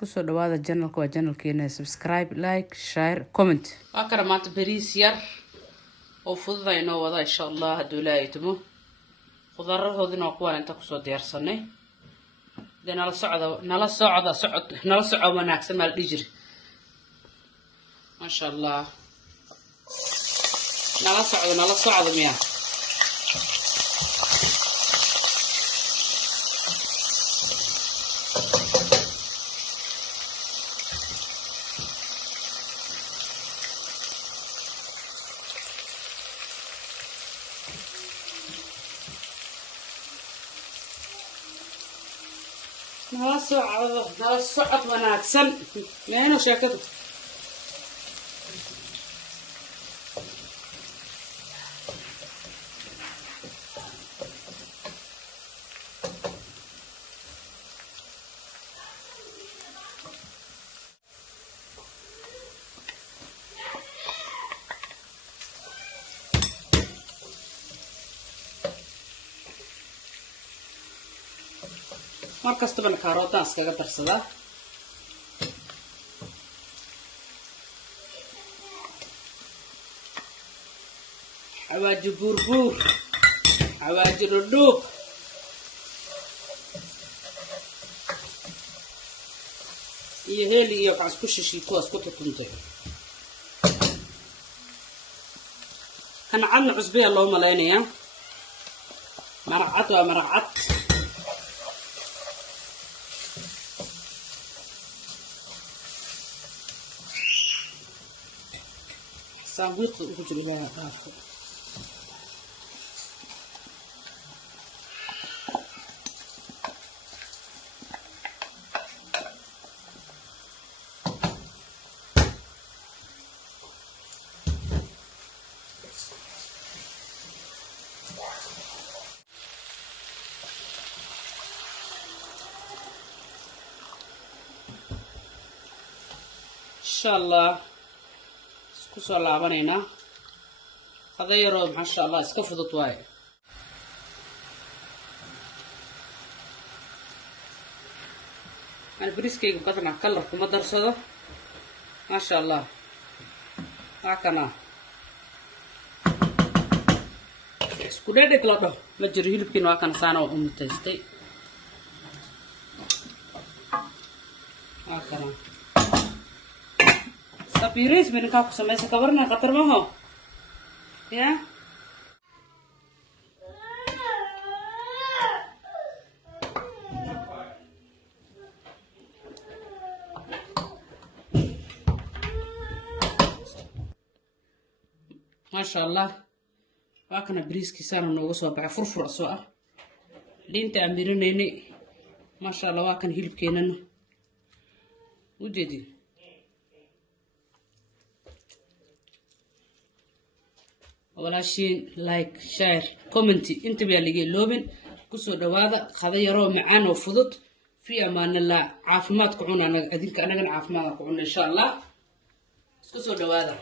kusoo dhawaada channelka waa channelkeena subscribe like share comment akara maanta bariis yar oo fududayno wada insha Allah haduu ilaahay tumo khudaradoodina waa kuwan inta kusoo diyaarsanay nala socda wanaagsan mal dhijir ma sha Allah nala socda miya nala socod wanaagsan meeno sheekadu markasta bal karoota iskaga darsada xawaaji buurbuur xawaaji dhudhuub iyo heli iyo wax isku shishiito isku tutuntay kan cadna cusbiya loo maleynaya maraqad waa maraqad ساويق وجري لها طافو إن شاء الله kusoo laabanayna qadayro ma sha Allah iska fudud waay aan bariiskayga badana kalar kuma darsado ma sha Allah waakana isku dhedheg la dhaho ma jiro hilibkiina waa kan saana u mutaystay waakana Sapiris mereka aku sampai sekabarnya kater mau, ya? Masya Allah, wakana beris kisah nunggu soal fur soal. Linta ambilin ini, Masya Allah wakan hidup kenan, ujedi. walaashiin like share comment inta baa laga loobin kusoo dhawaada qada yaro macaan oo fudud fi amaanillah caafimaad ku cunana adinka anaga caafimaad ku cunna insha Allah isku soo dhawaada